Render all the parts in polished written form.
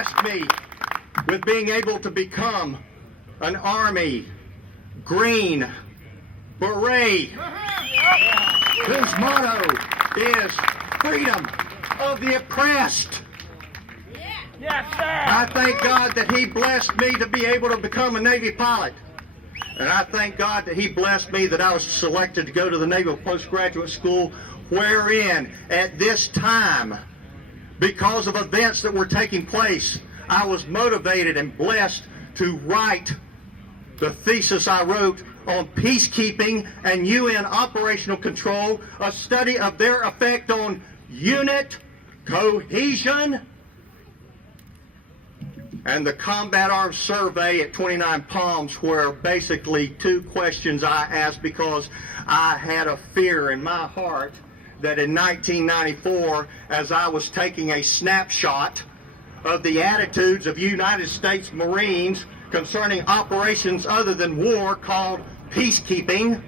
blessed me with being able to become an Army Green Beret whose motto is freedom of the oppressed. Yes, sir. I thank God that He blessed me to be able to become a Navy pilot. And I thank God that He blessed me that I was selected to go to the Naval Postgraduate School, wherein at this time, because of events that were taking place, I was motivated and blessed to write the thesis I wrote on peacekeeping and UN operational control, a study of their effect on unit cohesion, and the Combat Arms Survey at 29 Palms, where basically two questions I asked because I had a fear in my heart that in 1994, as I was taking a snapshot of the attitudes of United States Marines concerning operations other than war called peacekeeping,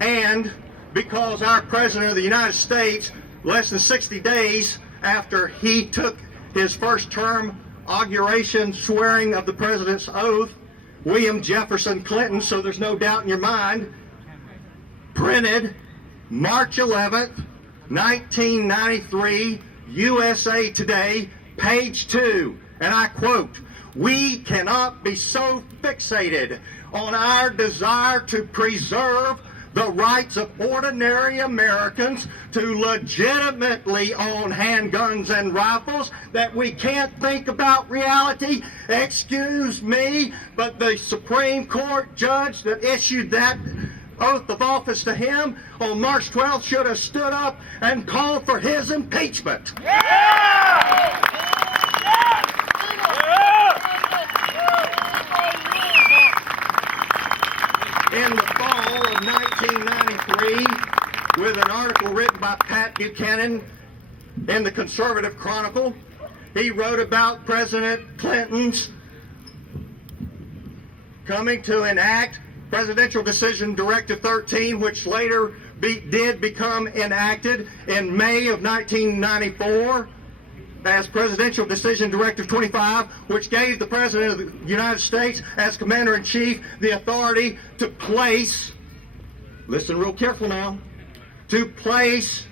and because our President of the United States, less than 60 days after he took his first term inauguration swearing of the President's oath, William Jefferson Clinton, so there's no doubt in your mind, printed March 11th, 1993, USA Today, page 2, and I quote, "We cannot be so fixated on our desire to preserve the rights of ordinary Americans to legitimately own handguns and rifles that we can't think about reality." Excuse me, but the Supreme Court judge that issued that oath of office to him on March 12th should have stood up and called for his impeachment. In the fall of 1993, with an article written by Pat Buchanan in the Conservative Chronicle, he wrote about President Clinton's coming to enact Presidential Decision Directive 13, which later did become enacted in May of 1994 as Presidential Decision Directive 25, which gave the President of the United States as Commander-in-Chief the authority to place, listen real careful now, to place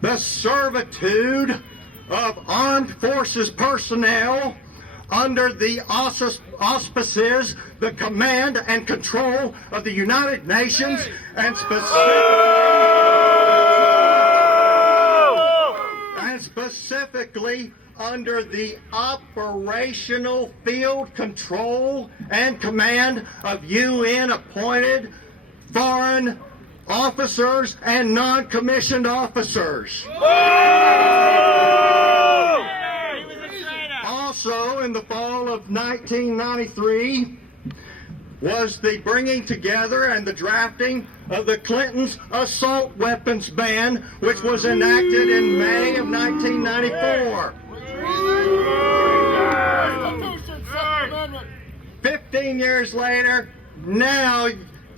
the servitude of armed forces personnel under the auspices, the command and control of the United Nations, and specifically under the operational field control and command of UN-appointed foreign officers and non-commissioned officers. Also, in the fall of 1993, was the bringing together and the drafting of the Clinton's assault weapons ban, which was enacted in May of 1994. 15 years later, now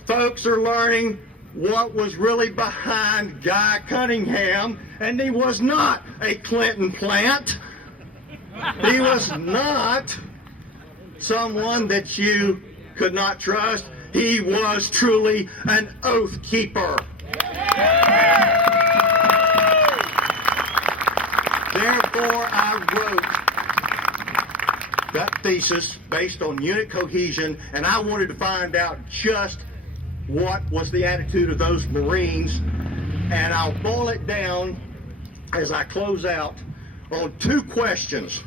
folks are learning what was really behind Guy Cunningham, and he was not a Clinton plant. He was not someone that you could not trust. He was truly an oath keeper. Therefore, I wrote that thesis based on unit cohesion, and I wanted to find out just what was the attitude of those Marines, and I'll boil it down as I close out on two questions.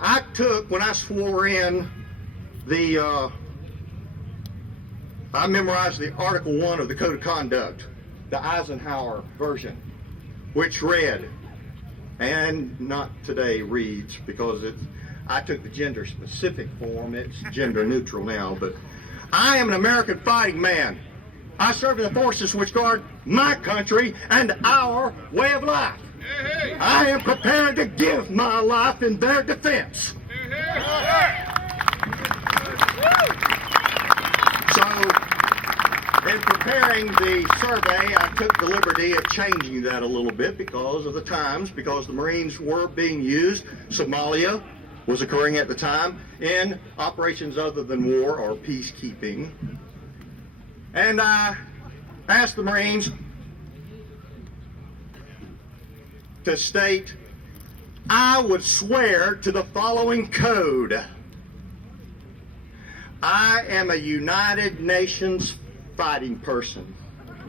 I took, when I swore in, I memorized the Article 1 of the Code of Conduct, the Eisenhower version, which read, and not today reads, because I took the gender specific form, it's gender neutral now, but I am an American fighting man. I serve in the forces which guard my country and our way of life. I am prepared to give my life in their defense. So, in preparing the survey, I took the liberty of changing that a little bit because of the times, because the Marines were being used. Somalia was occurring at the time in operations other than war or peacekeeping. And I asked the Marines to state, I would swear to the following code. I am a United Nations fighting person.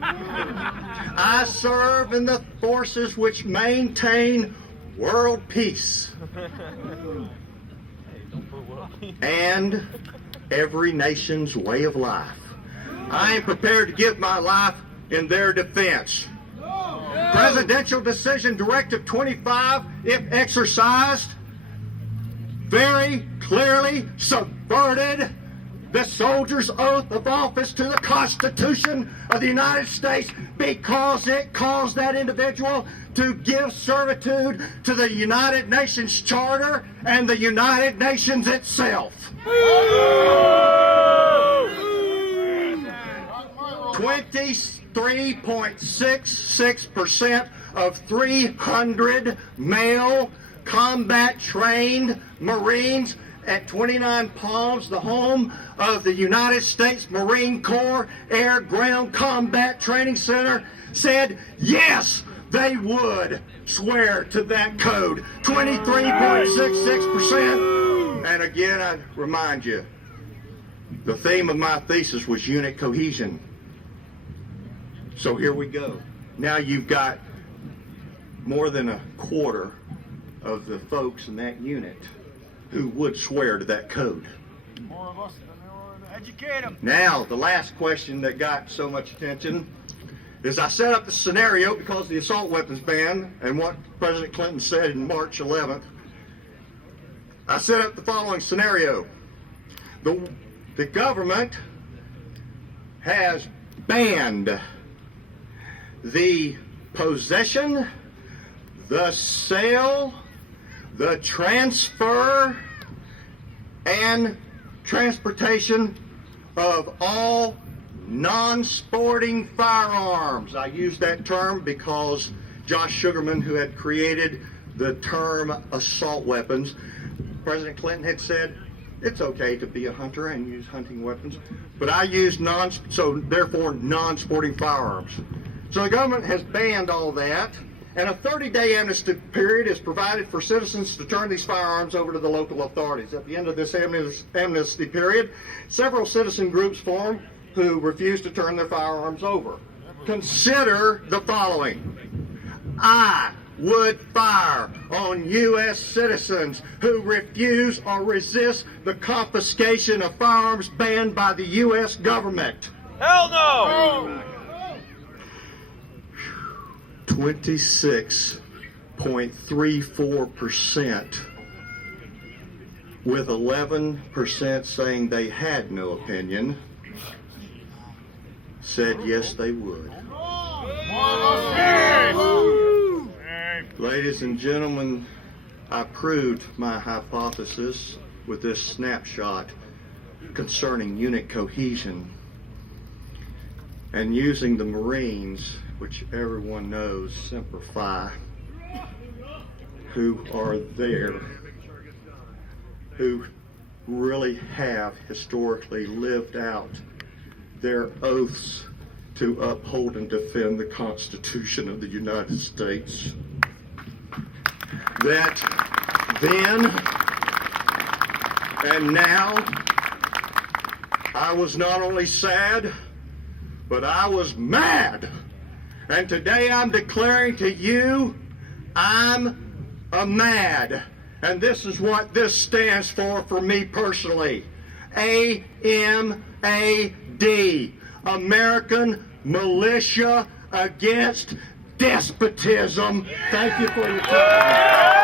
I serve in the forces which maintain world peace and every nation's way of life. I am prepared to give my life in their defense. Presidential Decision Directive 25, if exercised, very clearly subverted the soldier's oath of office to the Constitution of the United States because it caused that individual to give servitude to the United Nations Charter and the United Nations itself. 23.66% of 300 male combat-trained Marines at 29 Palms, the home of the United States Marine Corps Air Ground Combat Training Center, said yes, they would swear to that code. 23.66%. And again, I remind you, the theme of my thesis was unit cohesion. So here we go. Now you've got more than a quarter of the folks in that unit who would swear to that code. More of us than there are to educate them. Now, the last question that got so much attention is I set up the scenario because of the assault weapons ban and what President Clinton said in March 11th. I set up the following scenario. The government has banned the possession, the sale, the transfer, and transportation of all non-sporting firearms. I use that term because Josh Sugarman, who had created the term assault weapons, President Clinton had said, it's okay to be a hunter and use hunting weapons, but I use non-sporting firearms. So the government has banned all that, and a 30-day amnesty period is provided for citizens to turn these firearms over to the local authorities. At the end of this amnesty period, several citizen groups form who refuse to turn their firearms over. Consider the following. I would fire on U.S. citizens who refuse or resist the confiscation of firearms banned by the U.S. government. Hell no! 26.34%, with 11% saying they had no opinion, said yes they would. Ladies and gentlemen, I proved my hypothesis with this snapshot concerning unit cohesion and using the Marines, which everyone knows, Semper Fi, who are there, who really have historically lived out their oaths to uphold and defend the Constitution of the United States. That then and now, I was not only sad, but I was mad. And today I'm declaring to you, I'm a mad. And this is what this stands for me personally. AMAD, American Militia Against Despotism. Thank you for your time.